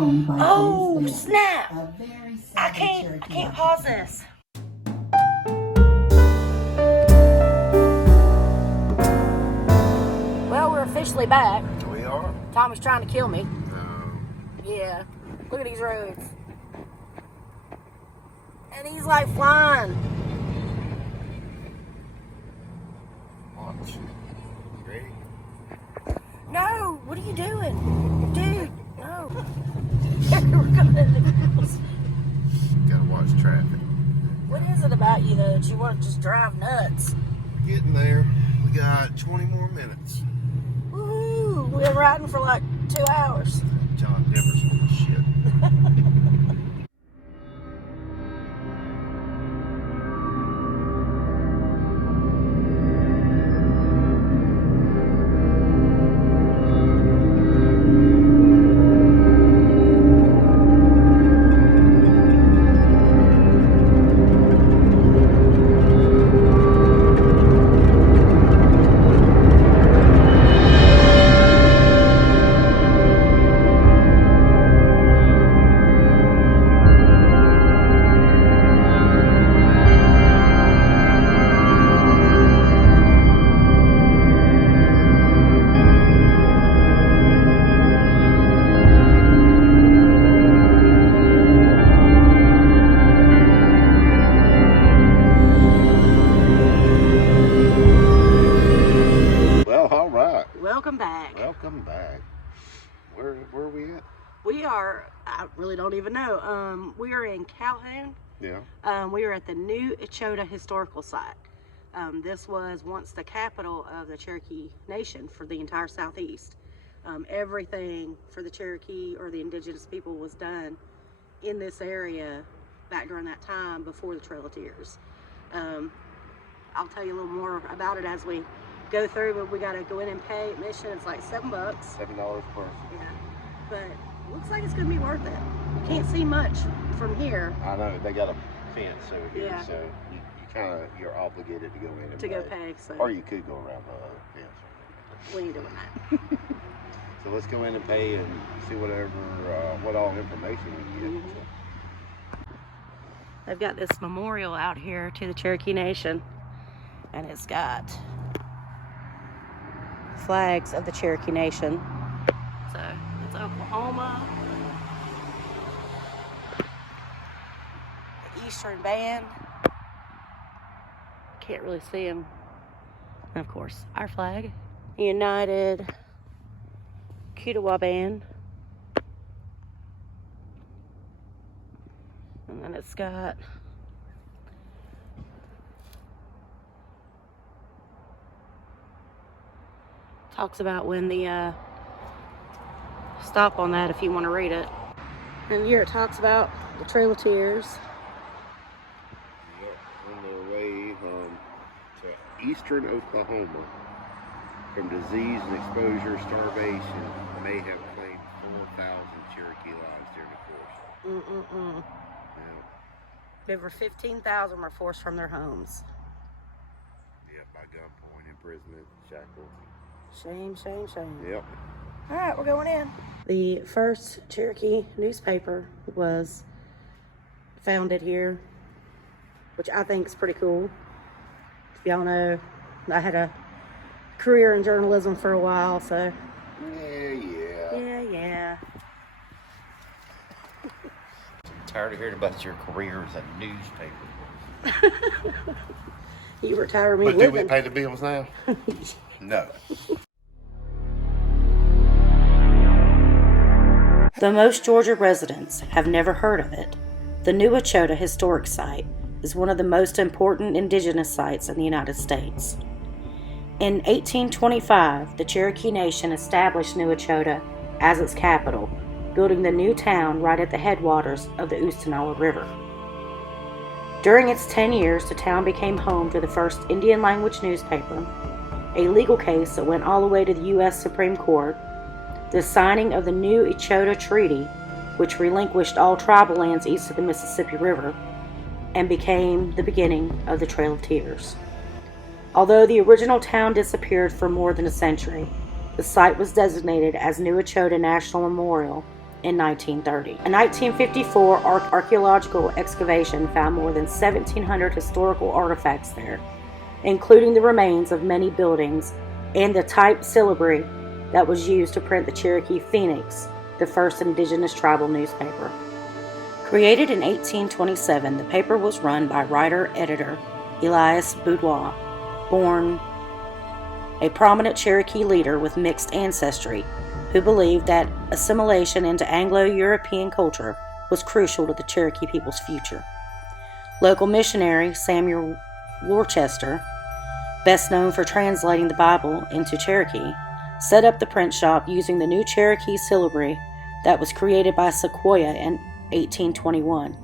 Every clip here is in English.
Oh, snap! I can't pause this. Well, we're officially back. We are. Tommy's trying to kill me. No. Yeah. Look at these roads. And he's like flying. Watch. You ready? No, what are you doing? Dude, no. We're going Gotta watch traffic. What is it about you though that you want to just drive nuts? Getting there. We got 20 more minutes. Woo! We've been riding for like 2 hours. John Denver's full of shit. Welcome back. Where are we at? We are, I really don't even know. We are in Calhoun. Yeah. We are at the new Echota historical site. This was once the capital of the Cherokee Nation for the entire Southeast. Everything for the Cherokee or the indigenous people was done in this area back during that time before the Trail of Tears. I'll tell you a little more about it as we go through, but we got to go in and pay admission. It's like $7. $7 per. Yeah, but looks like it's gonna be worth it. You can't see much from here. I know they got a fence over here, yeah. so you're obligated to go in and go pay. So. Or you could go around the fence. We ain't doing that. So let's go in and pay and see what all information we get. Mm-hmm. They've got this memorial out here to the Cherokee Nation, and it's got flags of the Cherokee Nation. So it's Oklahoma, the Eastern Band. Can't really see them. And of course, our flag, United Echota Band. And then it's got talks about when the stop on that if you want to read it. And here it talks about the Trail of Tears. Yep, on their way to eastern Oklahoma from disease and exposure, starvation may have claimed 4,000 Cherokee lives during the course. Yeah. Over 15,000 were forced from their homes. Yeah, by gunpoint, imprisonment, shackles. Shame, shame, shame. Yep. All right, we're going in. The first Cherokee newspaper was founded here, which I think is pretty cool. If y'all know, I had a career in journalism for a while, so. Yeah. Tired of hearing about your career as a newspaper. You were tired of me living. living. Do we pay the bills now? No. Though most Georgia residents have never heard of it, the New Echota Historic Site is one of the most important indigenous sites in the United States. In 1825, the Cherokee Nation established New Echota as its capital, building the new town right at the headwaters of the Oostenaula River. During its 10 years, the town became home to the first Indian language newspaper, a legal case that went all the way to the U.S. Supreme Court, the signing of the New Echota Treaty, which relinquished all tribal lands east of the Mississippi River, and became the beginning of the Trail of Tears. Although the original town disappeared for more than a century, the site was designated as New Echota National Memorial in 1930. A 1954 archaeological excavation found more than 1,700 historical artifacts there, including the remains of many buildings and the type syllabary that was used to print the Cherokee Phoenix, the first indigenous tribal newspaper. Created in 1827, the paper was run by writer-editor Elias Boudoir, born a prominent Cherokee leader with mixed ancestry, who believed that assimilation into Anglo-European culture was crucial to the Cherokee people's future. Local missionary Samuel Worcester, best known for translating the Bible into Cherokee, set up the print shop using the new Cherokee syllabary that was created by Sequoyah in 1821.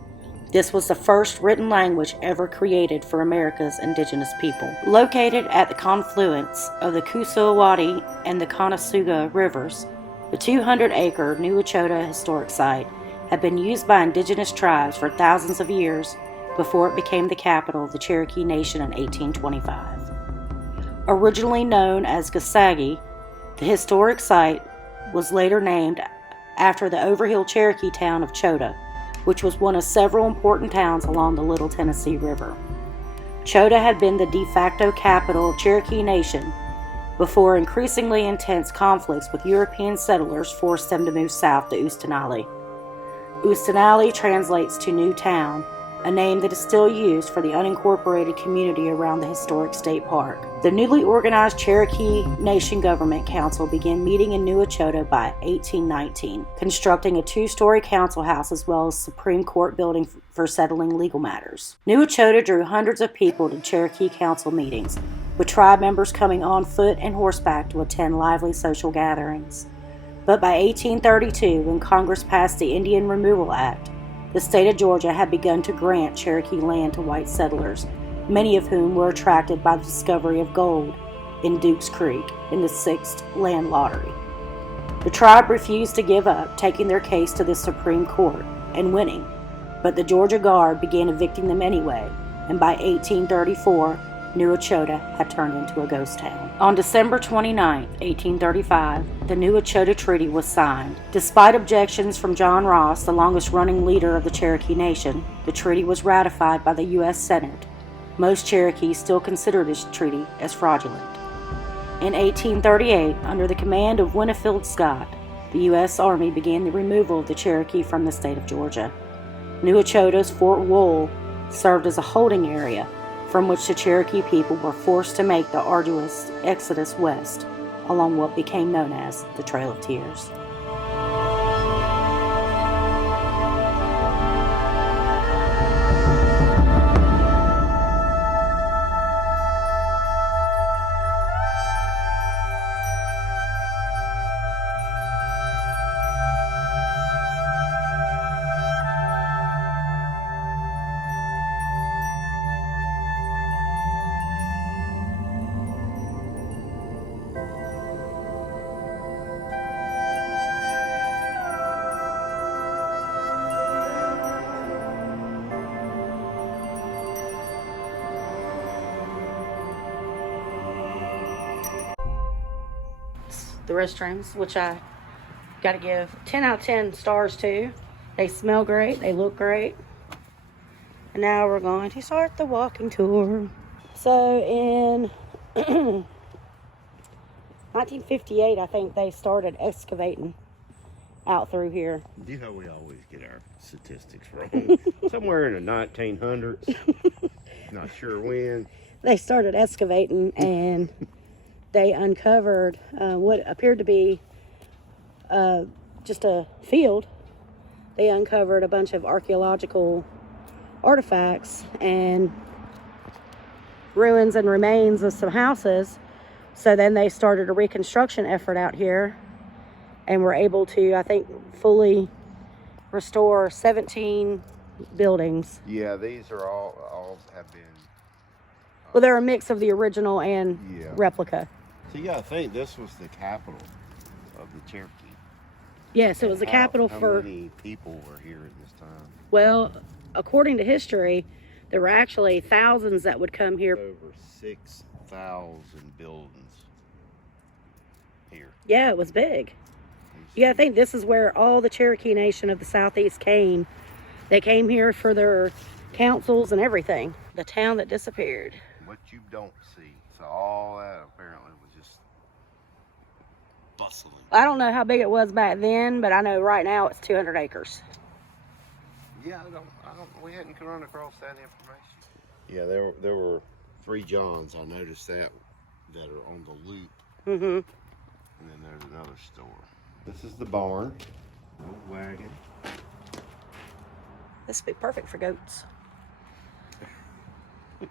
This was the first written language ever created for America's indigenous people. Located at the confluence of the Coosawattee and the Conesuga rivers, the 200-acre New Echota historic site had been used by indigenous tribes for thousands of years before it became the capital of the Cherokee Nation in 1825. Originally known as Gasagi, the historic site was later named after the Overhill Cherokee town of Echota, which was one of several important towns along the Little Tennessee River. Echota had been the de facto capital of Cherokee Nation before increasingly intense conflicts with European settlers forced them to move south to Oostanali. Oostanali translates to New Town, a name that is still used for the unincorporated community around the historic state park. The newly organized Cherokee Nation Government Council began meeting in New Echota by 1819, constructing a two-story council house as well as Supreme Court building for settling legal matters. New Echota drew hundreds of people to Cherokee council meetings, with tribe members coming on foot and horseback to attend lively social gatherings. But by 1832, when Congress passed the Indian Removal Act, the state of Georgia had begun to grant Cherokee land to white settlers, many of whom were attracted by the discovery of gold in Duke's Creek in the 6th land lottery. The tribe refused to give up, taking their case to the Supreme Court and winning, but the Georgia Guard began evicting them anyway, and by 1834, New Echota had turned into a ghost town. On December 29, 1835, the New Echota Treaty was signed. Despite objections from John Ross, the longest-running leader of the Cherokee Nation, the treaty was ratified by the U.S. Senate. Most Cherokees still consider this treaty as fraudulent. In 1838, under the command of Winfield Scott, the U.S. Army began the removal of the Cherokee from the state of Georgia. New Echota's Fort Wool served as a holding area from which the Cherokee people were forced to make the arduous exodus west along what became known as the Trail of Tears. The restrooms, which I got to give 10 out of 10 stars to. They smell great, they look great. And now we're going to start the walking tour. So in 1958, I think they started excavating out through here. You know we always get our statistics wrong. Somewhere in the 1900s. Not sure when. They started excavating and they uncovered what appeared to be just a field. They uncovered a bunch of archaeological artifacts and ruins and remains of some houses. So then they started a reconstruction effort out here and were able to, I think, fully restore 17 buildings. Yeah, these are all have been... Well, they're a mix of the original and replica. So you gotta think this was the capital of the Cherokee. Yes, it was the capital how for... many people were here at this time? Well, according to history, there were actually thousands that would come here. Over 6,000 buildings here. Yeah, it was big. These You gotta think this is where all the Cherokee Nation of the Southeast came. They came here for their councils and everything. The town that disappeared. What you don't see. So all that apparently was just bustling. I don't know how big it was back then, but I know right now it's 200 acres. Yeah, we hadn't run across that information. Yeah, there were 3 Johns. I noticed that are on the loop. Mm-hmm. And then there's another store. This is the barn. Old wagon. This would be perfect for goats. One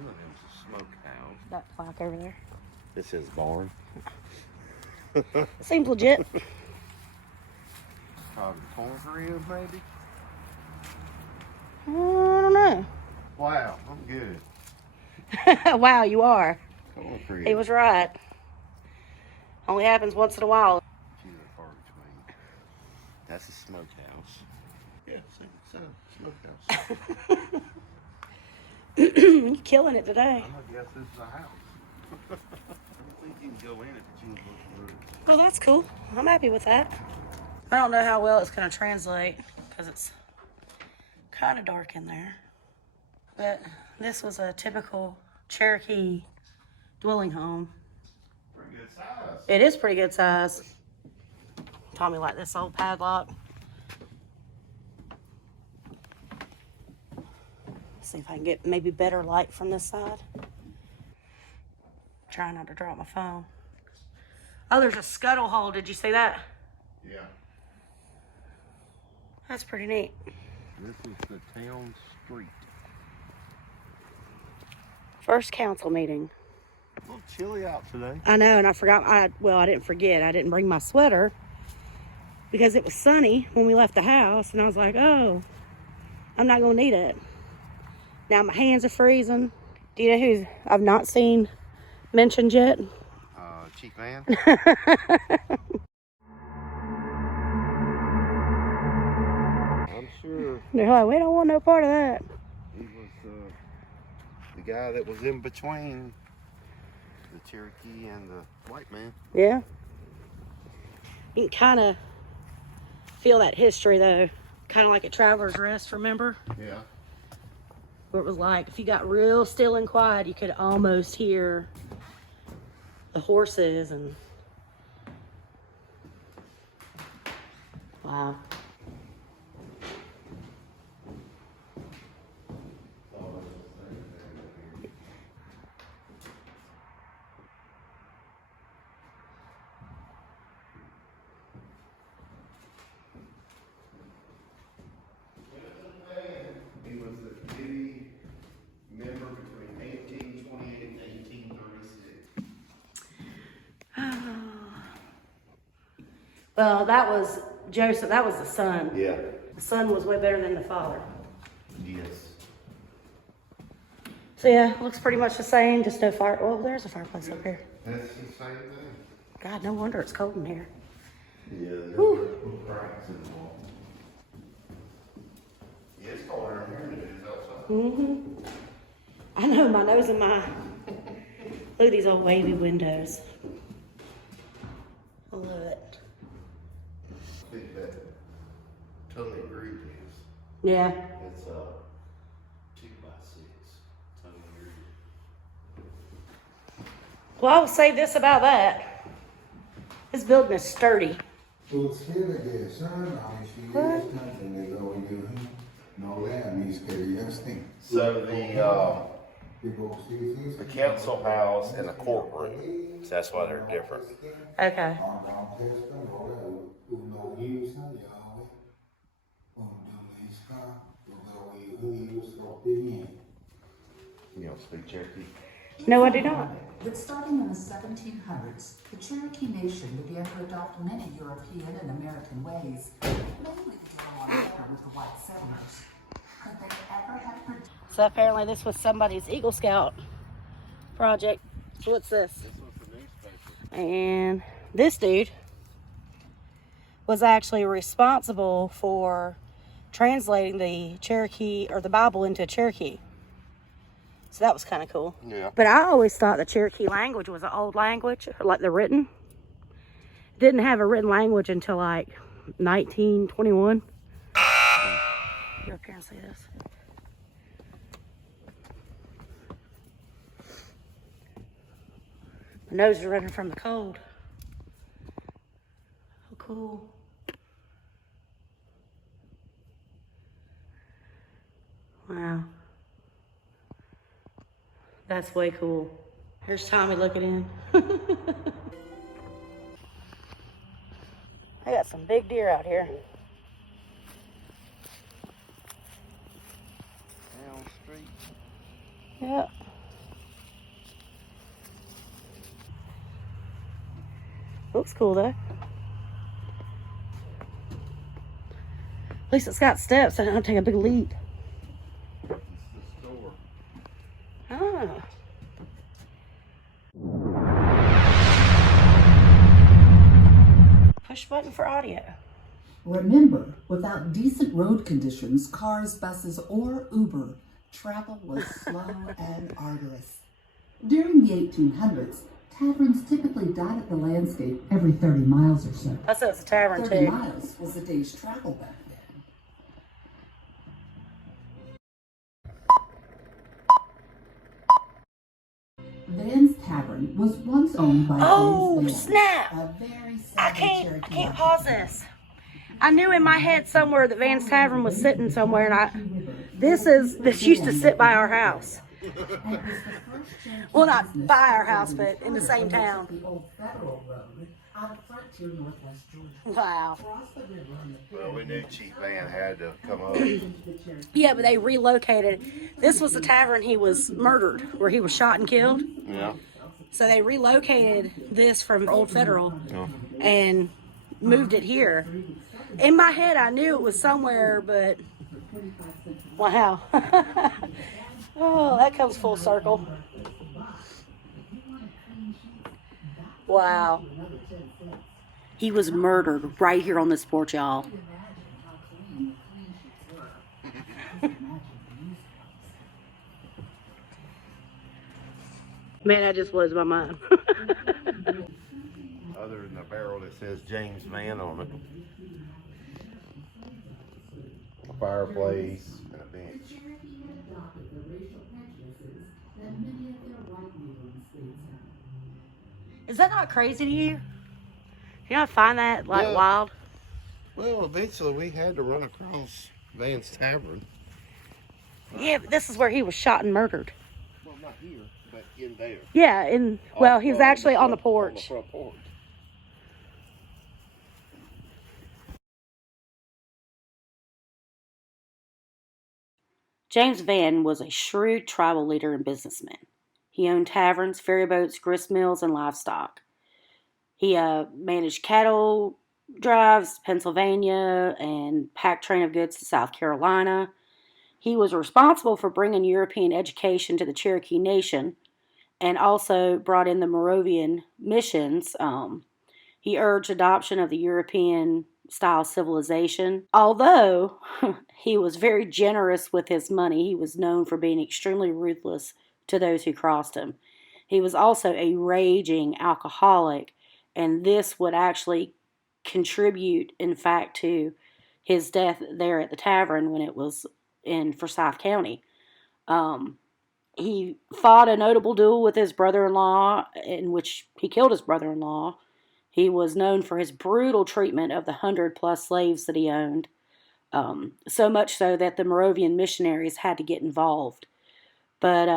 of them's a smokehouse. That plaque over there. This is barn. Seems legit. Probably corn crib, maybe. I don't know. Wow, I'm good. Wow, you are. Corn crib. He was right. Only happens once in a while. Few and far between. That's a smokehouse. Yeah, so smokehouse. You're killing it today. I'm gonna guess this is a house. I don't think you can go in it, but you can look through. Well, that's cool. I'm happy with that. I don't know how well it's going to translate because it's kind of dark in there. But this was a typical Cherokee dwelling home. Pretty good size. It is pretty good size. Tommy liked this old padlock. See if I can get maybe better light from this side. Try not to drop my phone. Oh, there's a scuttle hole. Did you see that? Yeah. That's pretty neat. This is the town street. First council meeting. A little chilly out today. I know, and I forgot. I didn't forget. I didn't bring my sweater because it was sunny when we left the house, and I was like, oh, I'm not gonna need it. Now my hands are freezing. Do you know who I've not seen mentioned yet? Chief Man. I'm sure They're like, we don't want no part of that. he was the guy that was in between the Cherokee and the white man. Yeah. You can kind of feel that history, though. Kind of like at Traveler's Rest, remember? Yeah. Where it was like, if you got real still and quiet, you could almost hear the horses and... Wow. He was the committee member between 1828 and 1836. Well, that was Joseph. That was the son. Yeah. The son was way better than the father. Yes. So yeah, looks pretty much the same. Just no fire. Well, there's a fireplace up here. That's the same thing. God, no wonder it's cold in here. Yeah, there's Whew. cracks in the wall. Yeah, it's colder in here than it is outside. Mm-hmm. I know, my nose and my... Look at these old wavy windows. I love it. I think that Tony Groove is. Yeah. It's 2x6 Tony Groove. Well, I will say this about that. This building is sturdy. So the council house and the courtroom, so that's why they're different. Okay. You don't speak Cherokee? No, I do not. But starting in the 1700s, the Cherokee Nation began to adopt many European and American ways, mainly to get along better with the white settlers. Could they ever have predicted? So apparently this was somebody's Eagle Scout project. So what's this? This was the newspaper. And this dude was actually responsible for translating the Cherokee or the Bible into Cherokee. So that was kind of cool. Yeah. But I always thought the Cherokee language was an old language, like the written. Didn't have a written language until like 1921. Go up here and see this. My nose is running from the cold. Oh, cool. Wow. That's way cool. Here's Tommy looking in. I got some big deer out here. Down the street. Yep. Looks cool though. At least it's got steps. I don't take a big leap. It's the store. Oh. Push button for audio. Remember, without decent road conditions, cars, buses, or Uber, travel was slow and arduous. During the 1800s, taverns typically dotted the landscape every 30 miles or so. I said it's a tavern 30 too. miles was a day's travel back then. Van's Tavern was once owned by Oh, James Van, snap! a very I savvy can't Cherokee pause occupier. this. I knew in my head somewhere that Van's Tavern was sitting somewhere, and this used to sit by our house. Well, not by our house, but in the same town. The old federal road out of Frontier, Northwest Georgia. Wow. Across the river on the Well, we knew Chief Van had to come up. Yeah, but they relocated. This was the tavern he was murdered, where he was shot and killed. Yeah. So they relocated this from Old Federal Oh. and moved it here. In my head, I knew it was somewhere, but wow. Oh, that comes full circle. Wow. He was murdered right here on this porch, y'all. Man, that just blows my mind. Other than the barrel that says James Van on it. Fireplace and a bench. Is that not crazy to you? You not find that like Yeah. wild? Well, eventually we had to run across Van's Tavern. Yeah, but this is where he was shot and murdered. Well, not here, but in there. Yeah, and well, he was actually on the porch. On the front porch. James Van was a shrewd tribal leader and businessman. He owned taverns, ferry boats, grist mills, and livestock. He managed cattle drives to Pennsylvania and packed train of goods to South Carolina. He was responsible for bringing European education to the Cherokee Nation and also brought in the Moravian missions. He urged adoption of the European style civilization. Although he was very generous with his money, he was known for being extremely ruthless to those who crossed him. He was also a raging alcoholic, and this would actually contribute, in fact, to his death there at the tavern when it was in Forsyth County. He fought a notable duel with his brother-in-law, in which he killed his brother-in-law. He was known for his brutal treatment of the 100-plus slaves that he owned, so much so that the Moravian missionaries had to get involved. But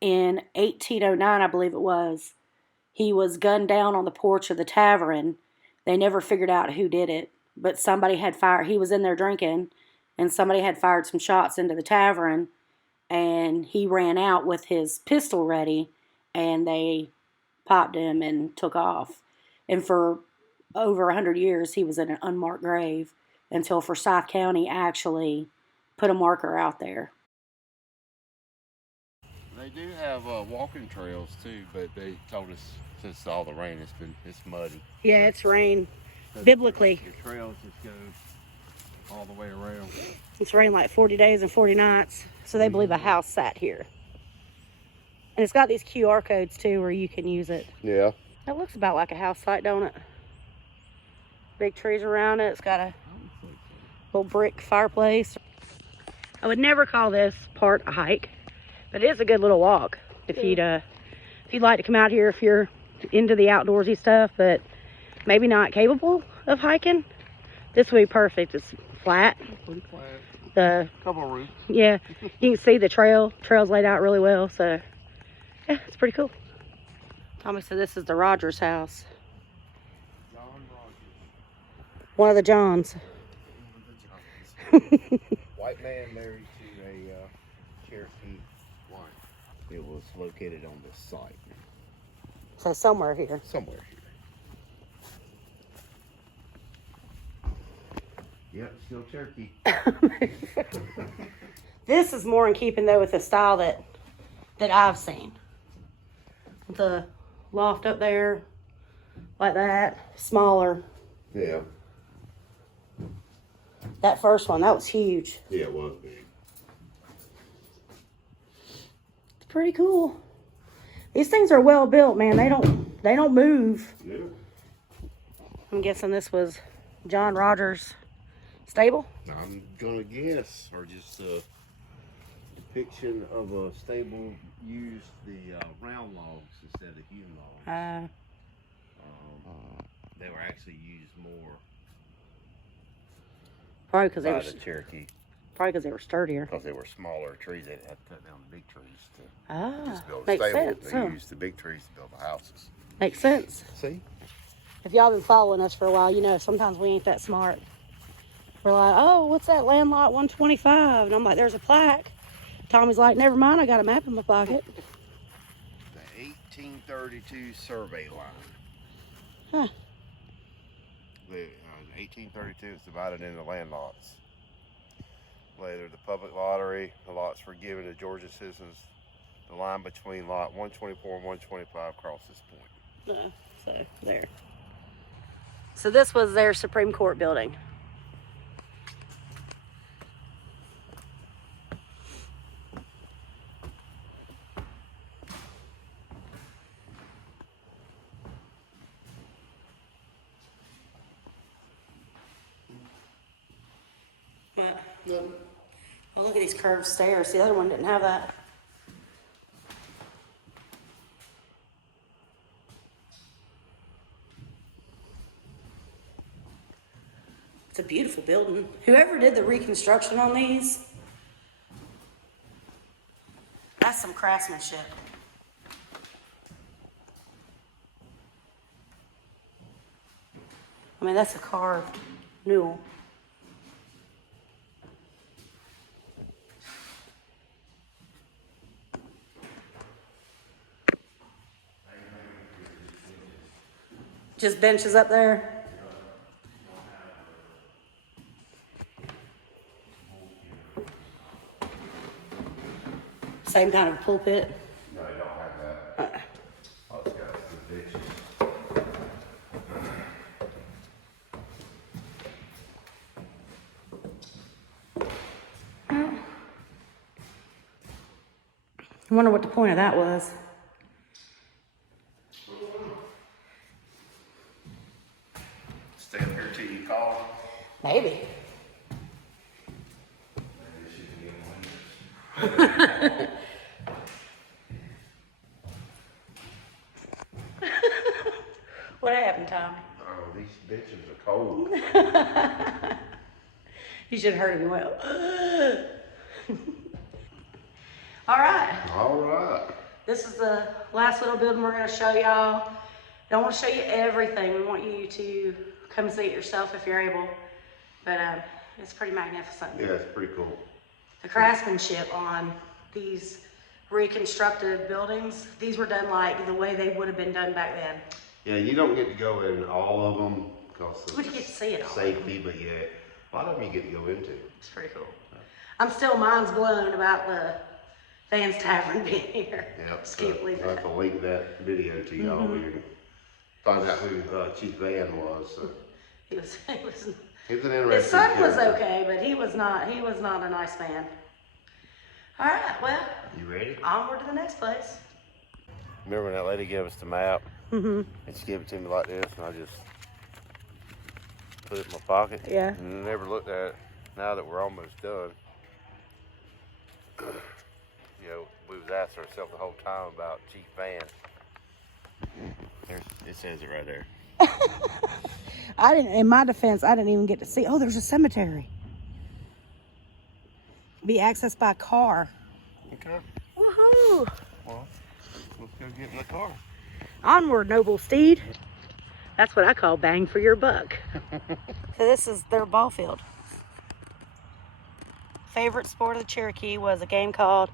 in 1809, I believe it was, he was gunned down on the porch of the tavern. They never figured out who did it, but somebody had fired. He was in there drinking, and somebody had fired some shots into the tavern, and he ran out with his pistol ready, and they popped him and took off. And for over 100 years, he was in an unmarked grave until Forsyth County actually put a marker out there. They do have walking trails too, but they told us since all the rain, it's muddy. Yeah, it's rained So biblically. The trails just go all the way around. It's rained like 40 days and 40 nights, so they believe a house sat here. And it's got these QR codes too where you can use it. Yeah. That looks about like a house site, don't it? Big trees around it. It's got a little brick fireplace. I would never call this part a hike, but it is a good little walk if you'd like to come out here if you're into the outdoorsy stuff, but maybe not capable of hiking. This would be perfect. It's flat. Pretty flat. The Couple of roofs. Yeah, you can see the trail's laid out really well, so yeah, it's pretty cool. Tommy said this is the Rogers house. John Rogers. One of the Johns. White man married to a Cherokee wife. It was located on this site. So somewhere here. Somewhere here. Yep, still Cherokee. This is more in keeping though with the style that I've seen. The loft up there, like that, smaller. Yeah. That first one, that was huge. Yeah, it was big. It's pretty cool. These things are well built, man. They don't move. Yeah. I'm guessing this was John Rogers' stable. I'm gonna guess, or just a depiction of a stable used the round logs instead of hewn logs. They were actually used more Probably because by the Cherokee, they were sturdier. because they were smaller trees. They had to cut down the big trees to Ah, build a makes stable. sense. They Huh? used the big trees to build the houses. Makes sense. See? If y'all been following us for a while, you know sometimes we ain't that smart. We're like, oh, what's that land lot 125? And I'm like, there's a plaque. Tommy's like, never mind, I got a map in my pocket. The 1832 survey line. Huh. In 1832, it's divided into land lots. Later, the public lottery, the lots were given to Georgia citizens. The line between lot 124 and 125 crossed this point. So, there. So this was their Supreme Court building. What? Nope. Oh, look at these curved stairs. The other one didn't have that. It's a beautiful building. Whoever did the reconstruction on these, that's some craftsmanship. I mean, that's a carved newel. Just benches up there. Same kind of pulpit. No, I don't have that. Oh, it's got some ditches. I wonder what the point of that was. Stay up here till you call. Maybe. What happened, Tommy? Oh, these bitches are cold. You should have heard him. He went, "Ugh." All right. All right. This is the last little building we're going to show y'all. Don't want to show you everything. We want you to come see it yourself if you're able. But it's pretty magnificent. Yeah, it's pretty cool. The craftsmanship on these reconstructed buildings, these were done like the way they would have been done back then. Yeah, you don't get to go in all of them because We get to see it all. safety, but yeah, a lot of them you get to go into. It's pretty cool. I'm still mind's blown about the Van's Tavern being here. Yep. Just can't believe I have that. to link that video to y'all. We can find out who Chief Van was. So. He was He was an his interesting son was character. okay, but he was not a nice man. All right, well, You ready? onward to the next place. Remember when that lady gave us the map? Mm-hmm. And she gave it to me like this, and I just put it in my pocket. Yeah. And never looked at it. Now that we're almost done, you know, we was asking ourselves the whole time about Chief Van. It says it right there. I didn't. In my defense, I didn't even get to see. Oh, there's a cemetery. Be accessed by car. Okay. Woohoo! Well, let's go get in the car. Onward, noble steed. That's what I call bang for your buck. So this is their ball field. Favorite sport of the Cherokee was a game called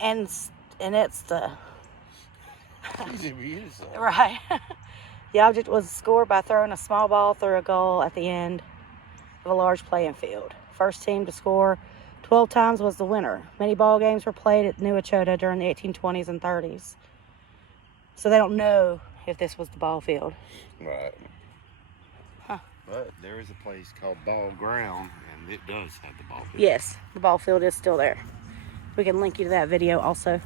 and it's the right. The object was scored by throwing a small ball through a goal at the end of a large playing field. First team to score 12 times was the winner. Many ball games were played at New Echota during the 1820s and 30s. So they don't know if this was the ball field. Right. Huh. But there is a place called Ball Ground, and it does have the ball field. Yes, the ball field is still there. We can link you to that video also.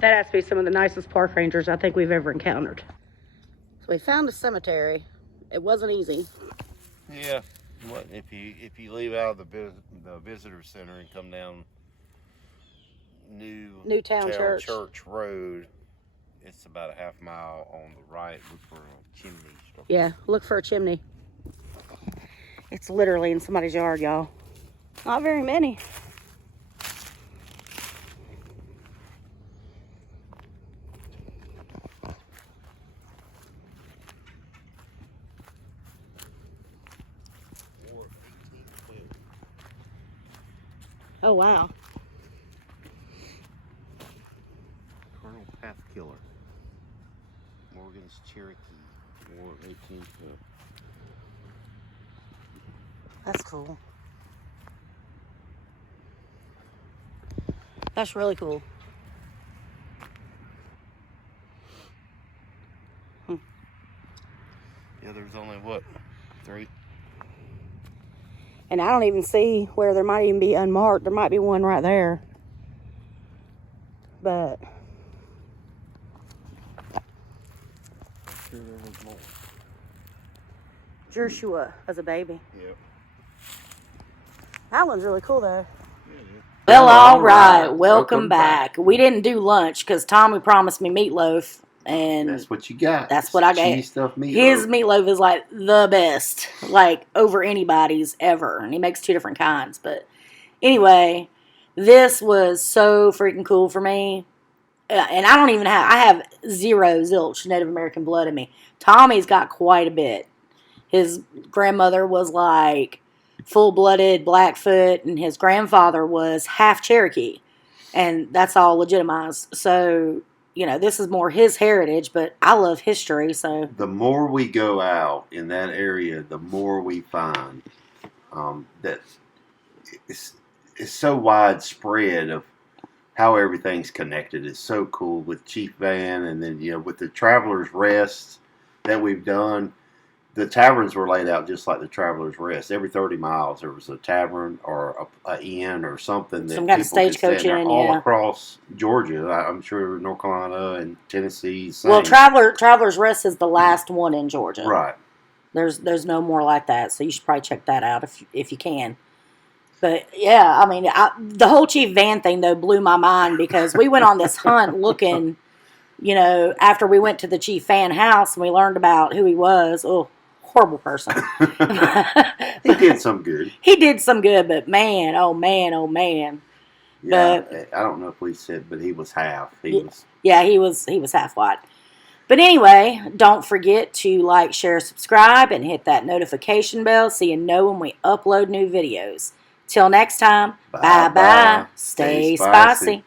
That has to be some of the nicest park rangers I think we've ever encountered. So we found a cemetery. It wasn't easy. Yeah. What if you leave out of the visitor center and come down Newtown Church Road, it's about a half mile on the right. Look for a chimney. Yeah, look for a chimney. It's literally in somebody's yard, y'all. Not very many. Oh, wow. Colonel Pathkiller. Morgan's Cherokee. War 1812. That's cool. That's really cool. Yeah, there's only, what, 3? And I don't even see where there might even be unmarked. There might be one right there. But I'm sure there was more. Joshua as a baby. Yep. That one's really cool though. Yeah. Well, all right. Welcome back. We didn't do lunch because Tommy promised me meatloaf. And that's what you got. That's what I got. Cheese stuffed meatloaf. His meatloaf is like the best, like over anybody's ever. And he makes 2 different kinds. But anyway, this was so freaking cool for me. And I have 0 zilch Native American blood in me. Tommy's got quite a bit. His grandmother was like full-blooded Blackfoot, and his grandfather was half Cherokee. And that's all legitimized. So, you know, this is more his heritage, but I love history, so. The more we go out in that area, the more we find that it's so widespread of how everything's connected. It's so cool with Chief Van, and then, you know, with the Traveler's Rest that we've done. The taverns were laid out just like the Traveler's Rest. Every 30 miles there was a tavern or a inn or something that Some kind of stagecoach in, all across Georgia. I'm sure North Carolina and Tennessee. Same. Well, Traveler's Rest is the last one in Georgia. Right. There's no more like that, so you should probably check that out if you can. But yeah, I mean, the whole Chief Van thing though blew my mind because we went on this hunt looking, you know, after we went to the Chief Van house and we learned about who he was. Oh, horrible person. He did some good. He did some good, but man, oh man, oh man. Yeah, I don't know if we said, but he was half. He was half white. But anyway, don't forget to like, share, subscribe, and hit that notification bell so you know when we upload new videos. Till next time, bye-bye. Stay spicy.